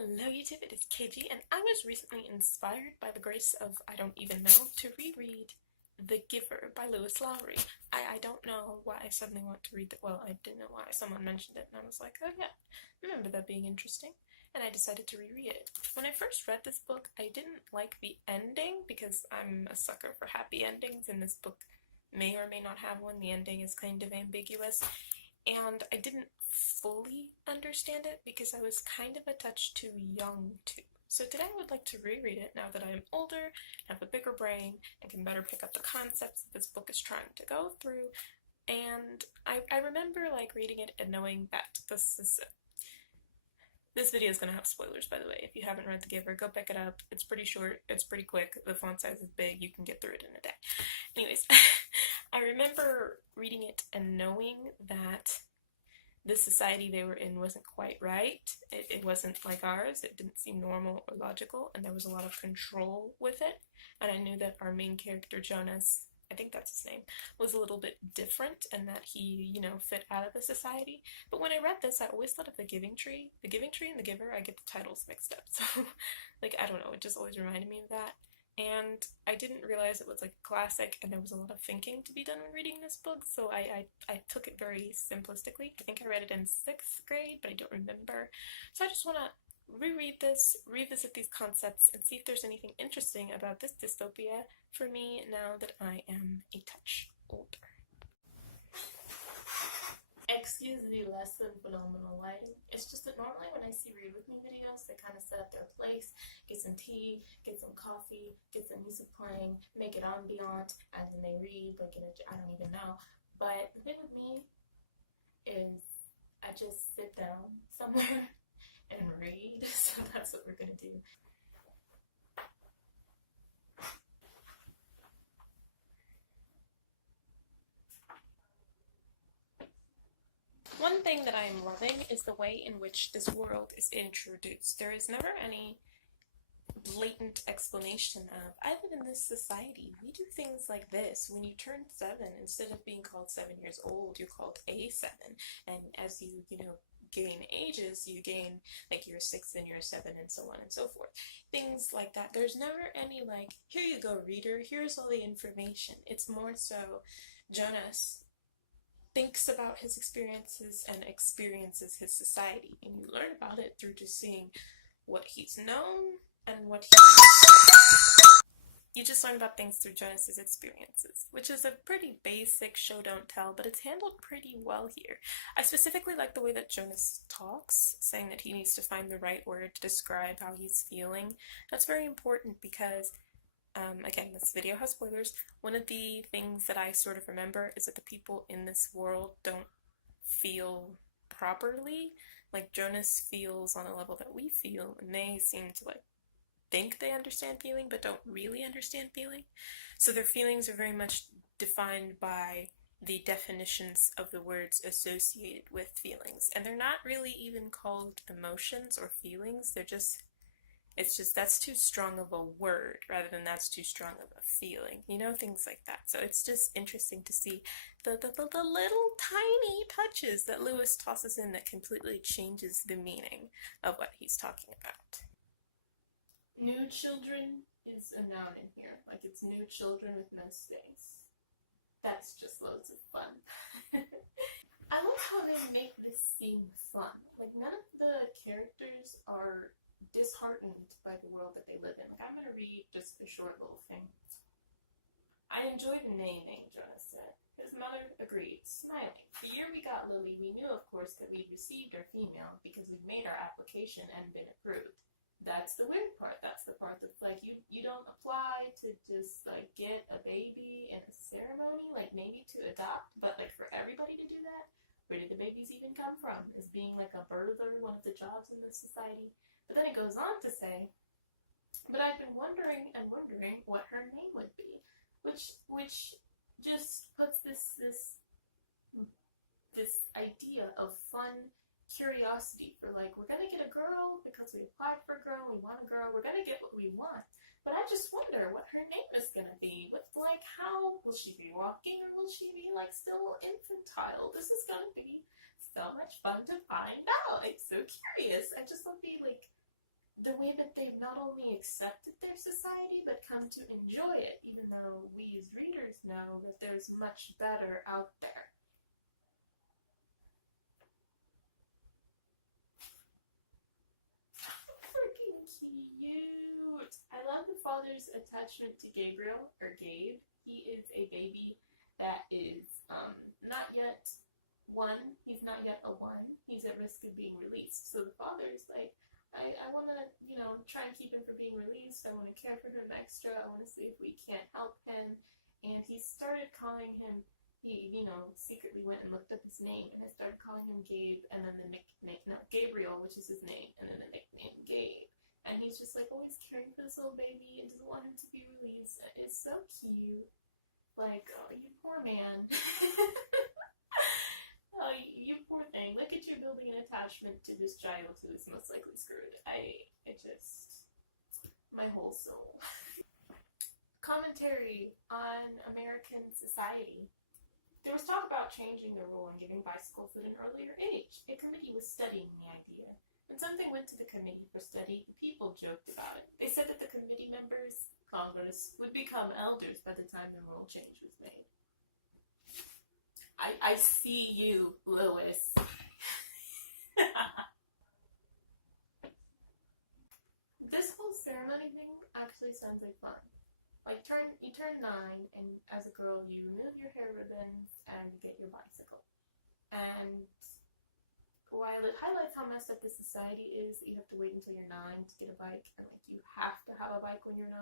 Hello YouTube, it is KG, and I was recently inspired by the grace of I don't even know to reread The Giver by Lowry. I don't know why I suddenly want to read that. Well, I didn't know why. Someone mentioned it and I was like, oh yeah, I remember that being interesting, and I decided to reread it. When I first read this book, I didn't like the ending because I'm a sucker for happy endings, and this book may or may not have one. The ending is kind of ambiguous. And I didn't fully understand it because I was kind of a touch too young to. So today I would like to reread it now that I'm older, have a bigger brain, and can better pick up the concepts that this book is trying to go through. And I remember like reading it and knowing that this video is going to have spoilers, by the way. If you haven't read The Giver, go pick it up. It's pretty short, it's pretty quick, the font size is big, you can get through it in a day. Anyways, I remember reading it and knowing that the society they were in wasn't quite right. It wasn't like ours. It didn't seem normal or logical, and there was a lot of control with it. And I knew that our main character, Jonas, I think that's his name, was a little bit different and that he, fit out of the society. But when I read this, I always thought of The Giving Tree. The Giving Tree and The Giver, I get the titles mixed up. So, I don't know, it just always reminded me of that. And I didn't realize it was like a classic, and there was a lot of thinking to be done when reading this book, so I took it very simplistically. I think I read it in 6th grade, but I don't remember. So I just want to reread this, revisit these concepts, and see if there's anything interesting about this dystopia for me now that I am a touch older. Excuse the less than phenomenal lighting. It's just that normally when I see read with me videos, they kind of set up their place, get some tea, get some coffee, get some music playing, make it ambient, and then they read like I don't even know. But the thing with me is I just sit down somewhere and read, so that's what we're gonna do. One thing that I am loving is the way in which this world is introduced. There is never any blatant explanation of, I live in this society, we do things like this. When you turn 7, instead of being called 7 years old, you're called A7. And as you, gain ages, you gain like year 6 and year 7 and so on and so forth. Things like that. There's never any like, here you go reader, here's all the information. It's more so Jonas thinks about his experiences and experiences his society, and you learn about it through just seeing what he's known and what you just learn about things through Jonas's experiences, which is a pretty basic show don't tell, but it's handled pretty well here. I specifically like the way that Jonas talks, saying that he needs to find the right word to describe how he's feeling. That's very important because again, this video has spoilers. One of the things that I sort of remember is that the people in this world don't feel properly. Like, Jonas feels on a level that we feel, and they seem to think they understand feeling but don't really understand feeling. So their feelings are very much defined by the definitions of the words associated with feelings. And they're not really even called emotions or feelings. It's just that's too strong of a word rather than that's too strong of a feeling, things like that. So it's just interesting to see the little tiny touches that Lewis tosses in that completely changes the meaning of what he's talking about. New children is a noun in here, like it's new children with no space. That's just loads of fun. I love how they make this seem fun. Like, none of the characters are disheartened by the world that they live in. Like, I'm going to read just a short little thing. I enjoyed the naming, Jonas said. His mother agreed, smiling. The year we got Lily, we knew, of course, that we'd received our female because we'd made our application and been approved. That's the weird part. That's the part that's like, you don't apply to just, get a baby in a ceremony, maybe to adopt, but, for everybody to do that, where did the babies even come from? Is being, a birther one of the jobs in this society? But then it goes on to say, but I've been wondering and wondering what her name would be, which just puts this idea of fun curiosity for, we're gonna get a girl because we applied for a girl, we want a girl, we're gonna get what we want. But I just wonder what her name is gonna be. With, how will she be walking, or will she be, still infantile? This is gonna be so much fun to find out. I'm so curious. I just want to be, the way that they've not only accepted their society, but come to enjoy it, even though we as readers know that there's much better out there. Freaking cute! I love the father's attachment to Gabriel, or Gabe. He is a baby that is not yet one. He's not yet a one. He's at risk of being released. So the father's like, I want to, try and keep him from being released. I want to care for him extra. I want to see if we can't help him. And he started calling him, he, secretly went and looked up his name, and I started calling him Gabe, and then the nickname, not Gabriel, which is his name, and then the nickname Gabe. And he's just like always caring for this little baby and doesn't want him to be released. It's so cute. Like, oh, you poor man. Oh, you poor thing. Look at you building an attachment to this child who is most likely screwed. My whole soul. Commentary on American society. There was talk about changing the rule and giving bicycles at an earlier age. A committee was studying the idea. When something went to the committee for study, the people joked about it. They said that the committee members, Congress, would become elders by the time the rule change was made. I see you, Lois. This whole ceremony thing actually sounds like fun. Like, you turn 9, and as a girl, you remove your hair ribbons and you get your bicycle. And while it highlights how messed up this society is, you have to wait until you're 9 to get a bike, and like you have to have a bike when you're 9.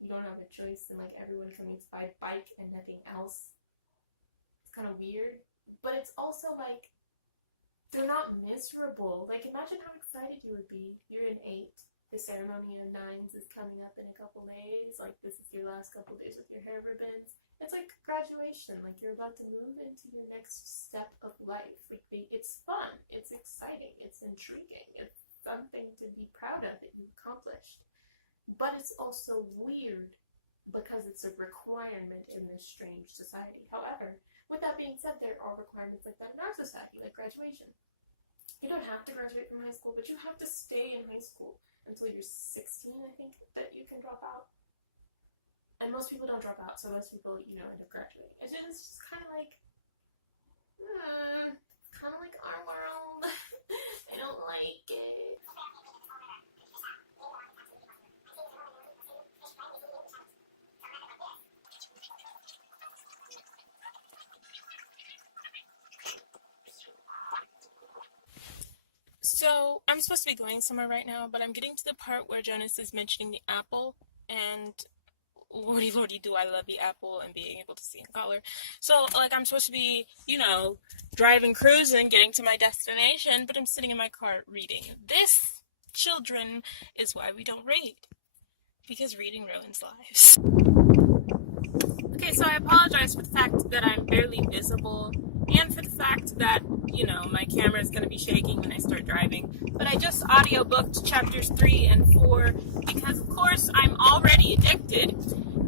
You don't have a choice, and like everyone can buy a bike and nothing else. It's kind of weird, but it's also like they're not miserable. Like, imagine how excited you would be. You're in 8. The ceremony of 9s is coming up in a couple days. Like, this is your last couple days with your hair ribbons. It's like graduation. Like, you're about to move into your next step of life. Like, it's fun. It's exciting. It's intriguing. It's something to be proud of that you've accomplished. But it's also weird because it's a requirement in this strange society. However, with that being said, there are requirements like that in our society, like graduation. You don't have to graduate from high school, but you have to stay in high school until you're 16, I think, that you can drop out. And most people don't drop out, so most people, end up graduating. It's just kind of like, our world. I don't like it. So, I'm supposed to be going somewhere right now, but I'm getting to the part where Jonas is mentioning the apple, and lordy do I love the apple and being able to see in color. So, like, I'm supposed to be, driving, cruising, getting to my destination, but I'm sitting in my car reading. This, children, is why we don't read. Because reading ruins lives. Okay, so I apologize for the fact that I'm barely visible, and for the fact that, my camera is going to be shaking when I start driving. But I just audiobooked chapters 3 and 4 because, of course, I'm already addicted.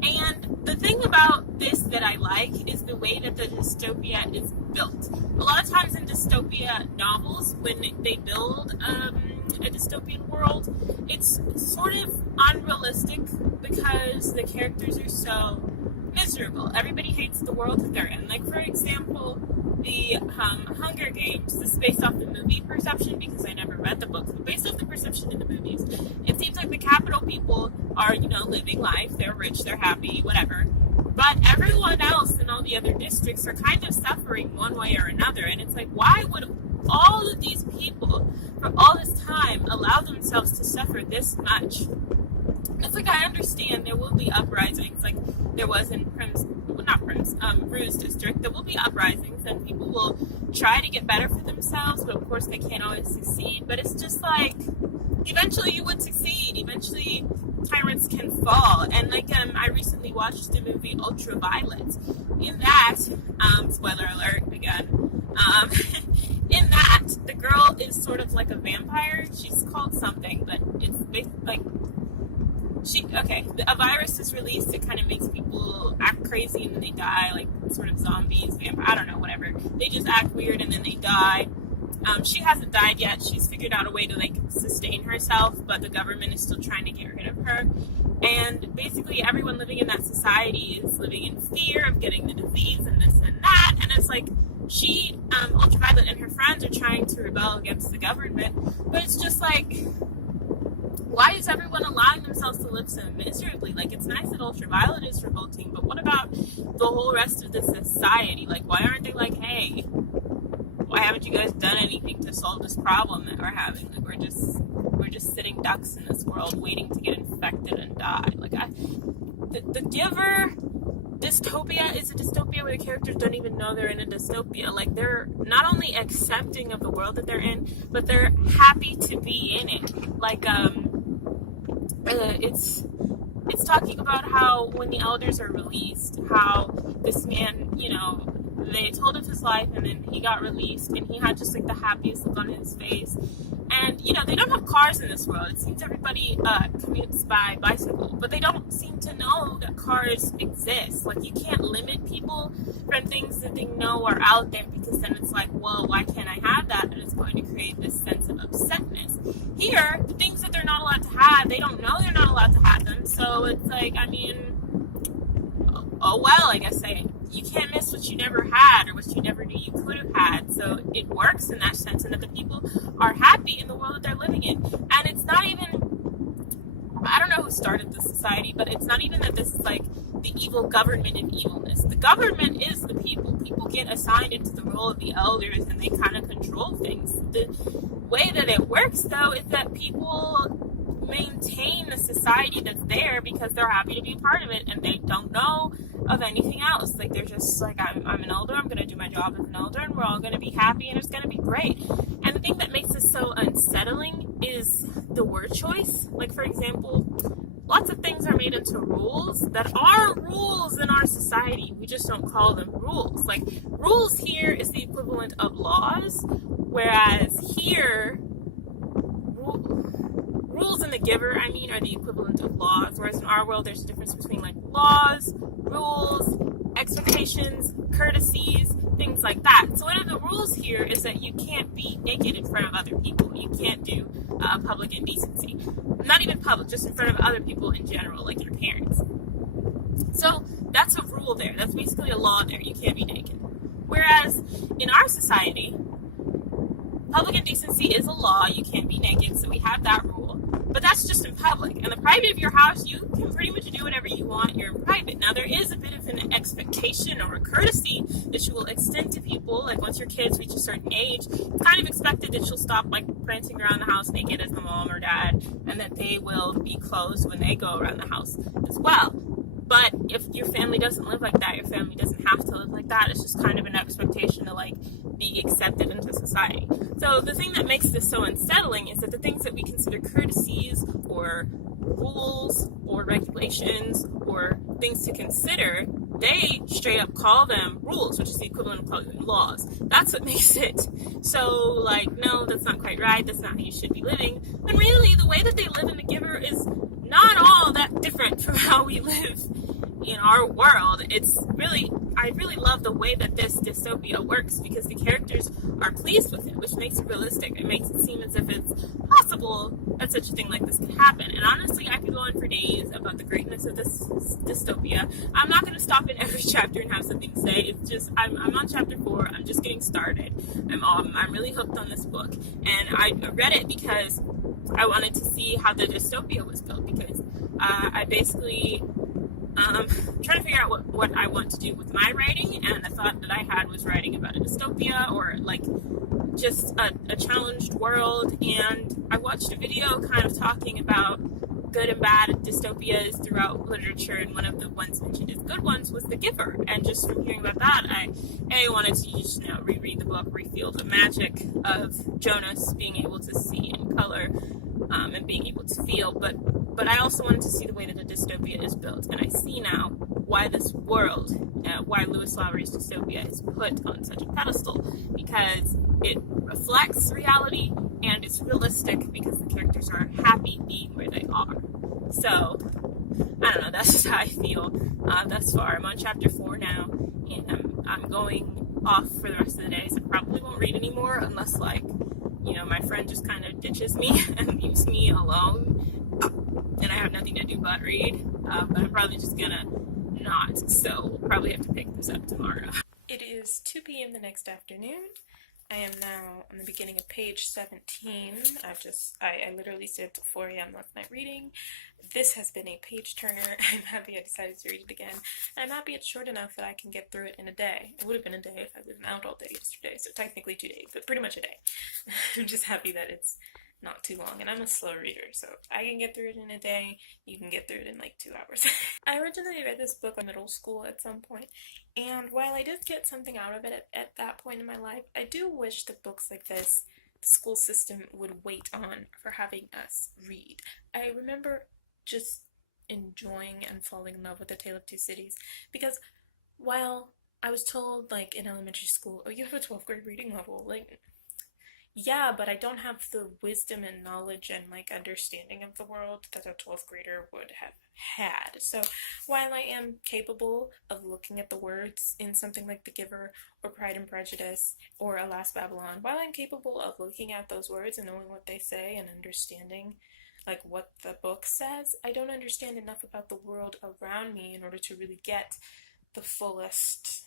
And the thing about this that I like is the way that the dystopia is built. A lot of times in dystopia novels, when they build a dystopian world, it's sort of unrealistic because the characters are so miserable. Everybody hates the world that they're in. Like, for example, the Hunger Games. This is based off the movie perception because I never read the books, but based off the perception in the movies, it seems like the capital people are, living life. They're rich, they're happy, whatever. But everyone else in all the other districts are kind of suffering one way or another. And it's like, why would all of these people for all this time allow themselves to suffer this much? It's like, I understand there will be uprisings, like there was in Rue's district. There will be uprisings and people will try to get better for themselves, but of course they can't always succeed. But it's just like, eventually you would succeed. Eventually tyrants can fall. And like, I recently watched the movie Ultraviolet. In that, spoiler alert again, in that, the girl is sort of like a vampire. She's called something, but it's like, a virus is released. It kind of makes people act crazy and then they die, like sort of zombies, vampire, I don't know, whatever. They just act weird and then they die. She hasn't died yet. She's figured out a way to like sustain herself, but the government is still trying to get rid of her. And basically everyone living in that society is living in fear of getting the disease and this and that. And it's like she, Ultraviolet and her friends are trying to rebel against the government. But it's just like, why is everyone allowing themselves to live so miserably? Like, it's nice that Ultraviolet is revolting, but what about the whole rest of the society? Like, why aren't they like, hey, why haven't you guys done anything to solve this problem that we're having? Like, we're just sitting ducks in this world waiting to get infected and die. Like, the Giver dystopia is a dystopia where the characters don't even know they're in a dystopia. Like, they're not only accepting of the world that they're in, but they're happy to be in it. Like, it's talking about how when the elders are released, how this man, you know, they told of his life and then he got released and he had just like the happiest look on his face. And, you know, they don't have cars in this world. It seems everybody commutes by bicycle, but they don't seem to know that cars exist. Like, you can't limit people from things that they know are out there, because then it's like, well, why can't I have that? And it's going to create this sense of upsetness. Here, the things that they're not allowed to have, they don't know they're not allowed to have them. So it's like, I mean, oh well, I guess you can't miss what you never had or what you never knew you could have had. So it works in that sense, and that the people are happy in the world that they're living in. And it's not even, I don't know who started this society, but it's not even that this is like the evil government of evilness. The government is the people. People get assigned into the role of the elders and they kind of control things. The way that it works, though, is that people maintain the society that's there because they're happy to be a part of it, and they don't know of anything else. Like, they're just like, I'm an elder, I'm going to do my job as an elder, and we're all going to be happy, and it's going to be great. And the thing that makes this so unsettling is the word choice. Like, for example, lots of things are made into rules that are rules in our society. We just don't call them rules. Like, rules here is the equivalent of laws, whereas here, rules in the Giver, I mean, are the equivalent of laws, whereas in our world, there's a difference between, like, laws, rules, expectations, courtesies, things like that. So one of the rules here is that you can't be naked in front of other people. You can't do public indecency. Not even public, just in front of other people in general, like your parents. So that's a rule there. That's basically a law there. You can't be naked. Whereas in our society, public indecency is a law. You can't be naked, so we have that rule. But that's just in public. In the private of your house, you can pretty much do whatever you want. You're private. Now, there is a bit of an expectation or a courtesy that you will extend to people. Like, once your kids reach a certain age, it's kind of expected that you'll stop, like, prancing around the house naked as the mom or dad, and that they will be clothed when they go around the house as well. But if your family doesn't live like that, your family doesn't have to live like that. It's just kind of an expectation to, like, be accepted into society. So the thing that makes this so unsettling is that the things that we consider courtesies or rules or regulations or things to consider, they straight up call them rules, which is the equivalent of calling them laws. That's what makes it so, like, no, that's not quite right, that's not how you should be living. And really, the way that they live in the Giver is not all that different from how we live in our world. It's really, I really love the way that this dystopia works, because the characters are pleased with it, which makes it realistic. It makes it seem as if it's possible that such a thing like this could happen. And honestly, I could go on for days about the greatness of this dystopia. I'm not going to stop in every chapter and have something to say. It's just, I'm on chapter 4. I'm just getting started. I'm really hooked on this book. And I read it because I wanted to see how the dystopia was built, because I basically trying to figure out what I want to do with my writing, and the thought that I had was writing about a dystopia or like just a challenged world. And I watched a video kind of talking about good and bad dystopias throughout literature, and one of the ones mentioned as good ones was The Giver. And just from hearing about that, I wanted to just reread the book, refeel the magic of Jonas being able to see in color and being able to feel, but I also wanted to see the way that a dystopia is built, and I see now why this world, why Lois Lowry's dystopia is put on such a pedestal, because it reflects reality and it's realistic because the characters are happy being where they are. So, I don't know, that's just how I feel thus far. I'm on chapter 4 now, and I'm going off for the rest of the day, so I probably won't read anymore unless, like, you know, my friend just kind of ditches me and leaves me alone, and I have nothing to do but read. But I'm probably just gonna not, so we'll probably have to pick this up tomorrow. It is 2 p.m. the next afternoon. I am now on the beginning of page 17. I literally stayed up till 4 a.m. last night reading. This has been a page turner. I'm happy I decided to read it again. And I'm happy it's short enough that I can get through it in a day. It would have been a day if I wasn't out all day yesterday, so technically 2 days, but pretty much a day. I'm just happy that it's not too long, and I'm a slow reader, so I can get through it in a day. You can get through it in like 2 hours. I originally read this book in middle school at some point, and while I did get something out of it at that point in my life, I do wish that books like this, the school system would wait on for having us read. I remember just enjoying and falling in love with A Tale of Two Cities, because while I was told, like, in elementary school, oh, you have a 12th grade reading level, like, yeah, but I don't have the wisdom and knowledge and, like, understanding of the world that a 12th grader would have had. So while I am capable of looking at the words in something like The Giver or Pride and Prejudice or Alas Babylon, while I'm capable of looking at those words and knowing what they say and understanding, like, what the book says, I don't understand enough about the world around me in order to really get the fullest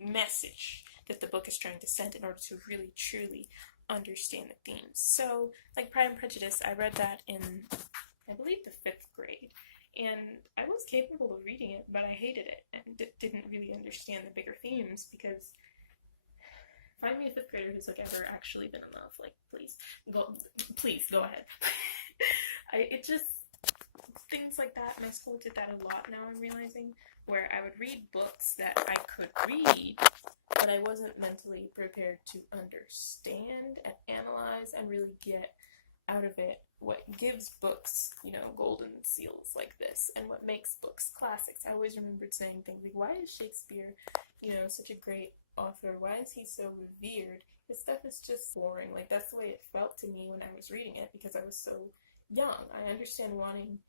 message that the book is trying to send in order to really truly understand the themes. So, like Pride and Prejudice, I read that in, I believe, the 5th grade, and I was capable of reading it, but I hated it and didn't really understand the bigger themes, because find me a 5th grader who's, like, ever actually been in love. Like, please go ahead. It just, things like that. My school did that a lot, now I'm realizing, where I would read books that I could read, but I wasn't mentally prepared to understand and analyze and really get out of it what gives books, you know, golden seals like this, and what makes books classics. I always remembered saying things like, why is Shakespeare, you know, such a great author? Why is he so revered? His stuff is just boring. Like, that's the way it felt to me when I was reading it, because I was so young. I understand wanting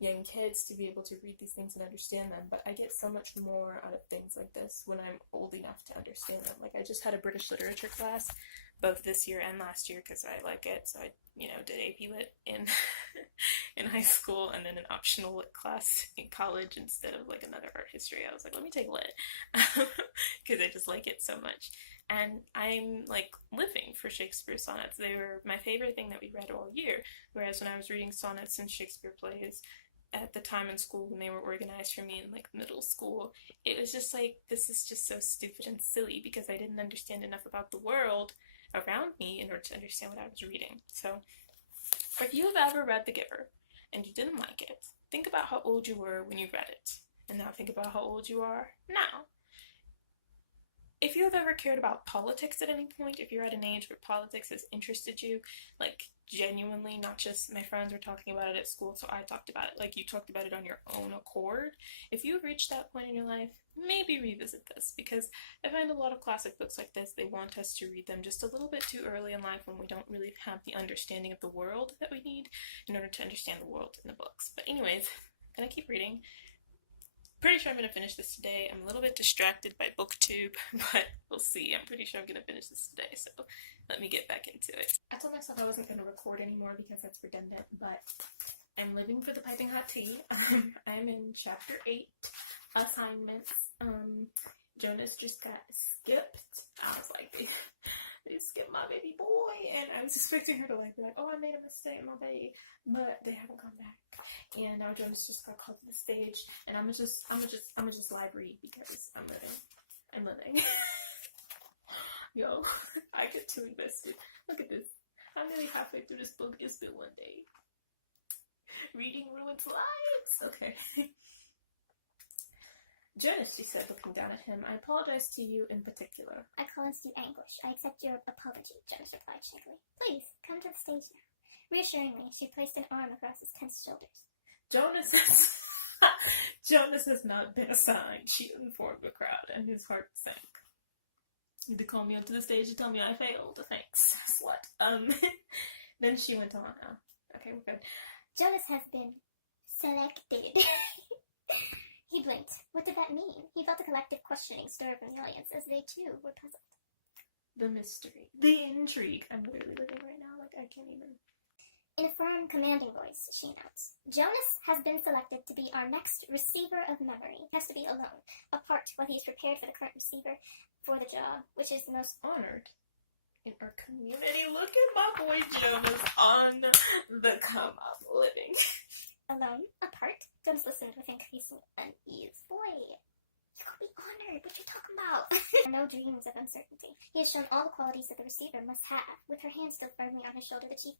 young kids to be able to read these things and understand them, but I get so much more out of things like this when I'm old enough to understand them. Like, I just had a British literature class both this year and last year because I like it, so I, you know, did AP Lit in in high school, and then an optional Lit class in college instead of, like, another art history. I was like, let me take Lit because I just like it so much. And I'm, like, living for Shakespeare sonnets. They were my favorite thing that we read all year, whereas when I was reading sonnets and Shakespeare plays at the time in school when they were organized for me in, like, middle school, it was just like, this is just so stupid and silly because I didn't understand enough about the world around me in order to understand what I was reading. So if you have ever read The Giver and you didn't like it, think about how old you were when you read it, and now think about how old you are now. If you have ever cared about politics at any point, if you're at an age where politics has interested you, like, genuinely, not just my friends were talking about it at school, so I talked about it, like, you talked about it on your own accord, if you've reached that point in your life, maybe revisit this, because I find a lot of classic books like this, they want us to read them just a little bit too early in life when we don't really have the understanding of the world that we need in order to understand the world in the books. But anyways, I'm gonna keep reading. Pretty sure I'm going to finish this today. I'm a little bit distracted by BookTube, but we'll see. I'm pretty sure I'm going to finish this today, so let me get back into it. I told myself I wasn't going to record anymore because that's redundant, but I'm living for the piping hot tea. I'm in chapter 8, assignments. Jonas just got skipped. I was like, they skipped my baby boy, and I was expecting her to, like, be like, oh, I made a mistake, my baby, but they haven't come back. And now Jonas just got called to the stage, and I'm just live read because I'm living. Yo, I get too invested. Look at this. I'm nearly halfway through this book. It's been one day. Reading ruins lives. Okay. Jonas, she said, looking down at him, I apologize to you in particular. I caused you anguish. I accept your apology, Jonas replied shakily. Please, come to the stage now. Reassuringly, she placed an arm across his tense shoulders. Jonas has not been assigned, she informed the crowd, and his heart sank. You to call me up to the stage and tell me I failed. Thanks, slut. Then she went on. Okay, we're good. Jonas has been selected. He blinked. What did that mean? He felt a collective questioning stir from the audience as they too were puzzled. The mystery. The intrigue. I'm literally living right now, like I can't even. In a firm, commanding voice, she announced, Jonas has been selected to be our next receiver of memory. He has to be alone, apart while he is prepared for the current receiver for the job, which is the most honored in our community. Look at my boy Jonas on the come up living. Alone, apart, Jonas listened with increasing unease. Boy, you could be honored. What you talking about? No dreams of uncertainty. He has shown all the qualities that the receiver must have. With her hand still firmly on his shoulder, the chief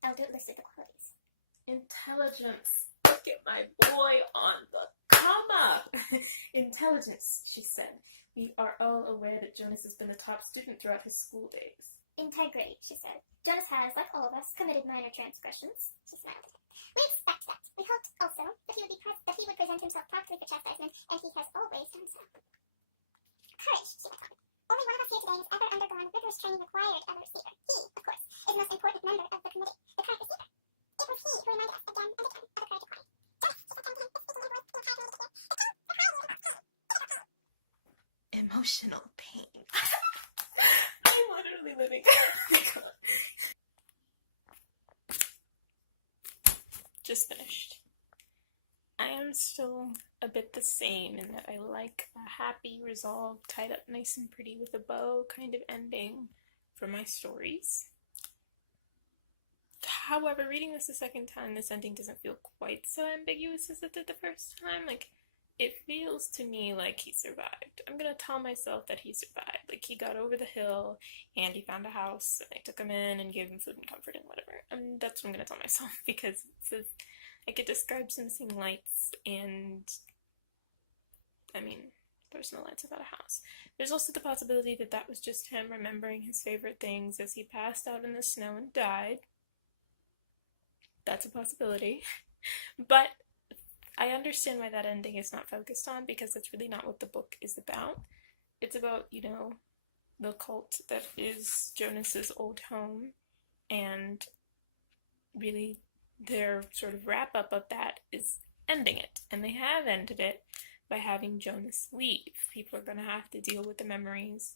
elder listed the qualities. Intelligence. Look at my boy on the come up. Intelligence, she said. We are all aware that Jonas has been a top student throughout his school days. Integrity, she said. Jonas has, like all of us, committed minor transgressions. She smiled at him. We expect that. We hoped also that he would present himself promptly for chastisement, and he has always done so. Courage, she went on. Only one of us here today has ever undergone rigorous training required of a receiver. He, of course, is the most important member of the committee, the current receiver. It was he who reminded us again and again of the courage required. Emotional pain. I'm literally living. Just finished. I am still a bit the same in that I like a happy, resolved, tied up nice and pretty with a bow kind of ending for my stories. However, reading this a second time, this ending doesn't feel quite so ambiguous as it did the first time. Like, it feels to me like he survived. I'm gonna tell myself that he survived. Like, he got over the hill, and he found a house, and they took him in and gave him food and comfort and whatever. And that's what I'm gonna tell myself, because it says, like, it describes him seeing lights, and, I mean, there's no lights without a house. There's also the possibility that that was just him remembering his favorite things as he passed out in the snow and died. That's a possibility. But I understand why that ending is not focused on, because that's really not what the book is about. It's about, you know, the cult that is Jonas's old home, and really their sort of wrap-up of that is ending it. And they have ended it by having Jonas leave. People are going to have to deal with the memories,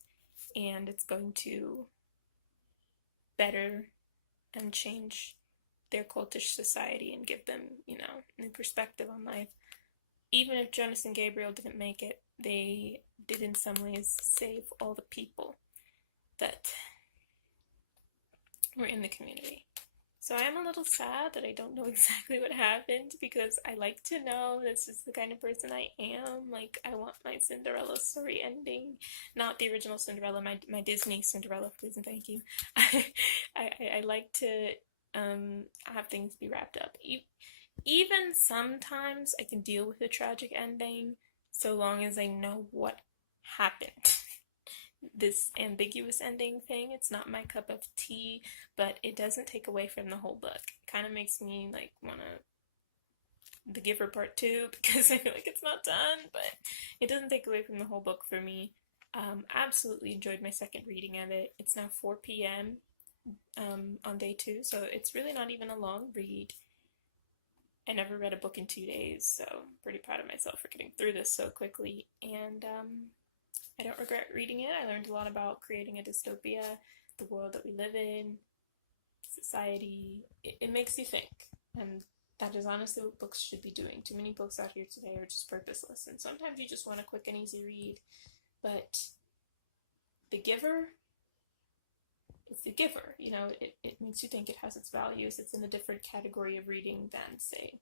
and it's going to better and change their cultish society and give them, you know, new perspective on life. Even if Jonas and Gabriel didn't make it, they did in some ways save all the people that were in the community. So I am a little sad that I don't know exactly what happened, because I like to know. That's just the kind of person I am. Like, I want my Cinderella story ending, not the original Cinderella, my Disney Cinderella, please and thank you. I like to have things be wrapped up. Even sometimes I can deal with a tragic ending, so long as I know what happened. This ambiguous ending thing, it's not my cup of tea, but it doesn't take away from the whole book. It kind of makes me like wanna The Giver Part 2, because I feel like it's not done, but it doesn't take away from the whole book for me. Absolutely enjoyed my second reading of it. It's now 4 p.m. On day 2, so it's really not even a long read. I never read a book in 2 days, so I'm pretty proud of myself for getting through this so quickly, and I don't regret reading it. I learned a lot about creating a dystopia, the world that we live in, society. It makes you think, and that is honestly what books should be doing. Too many books out here today are just purposeless, and sometimes you just want a quick and easy read, but The Giver, it's The Giver, you know, it makes you think. It has its values. It's in a different category of reading than, say,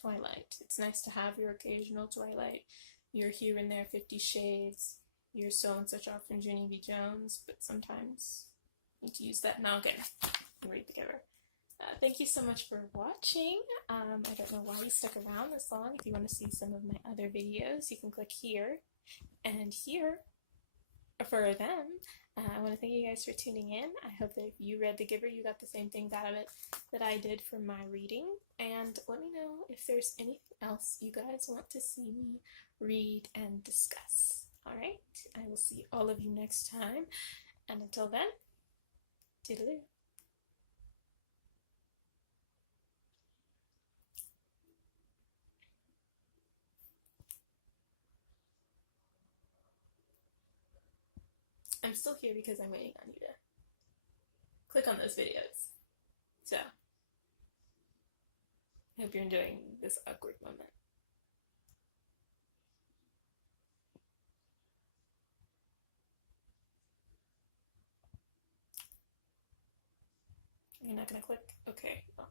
Twilight. It's nice to have your occasional Twilight, your here and there 50 Shades, your so and such often Ginny B. Jones, but sometimes you need to use that noggin and read The Giver. Thank you so much for watching. I don't know why you stuck around this long. If you want to see some of my other videos, you can click here and here for them. I want to thank you guys for tuning in. I hope that if you read The Giver, you got the same things out of it that I did from my reading. And let me know if there's anything else you guys want to see me read and discuss. Alright, I will see all of you next time. And until then, toodaloo. I'm still here because I'm waiting on you to click on those videos. So, I hope you're enjoying this awkward moment. You're not gonna click? Okay, well,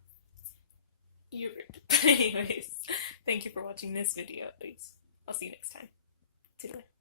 you're rude. But anyways, thank you for watching this video at least. I'll see you next time. Toodaloo.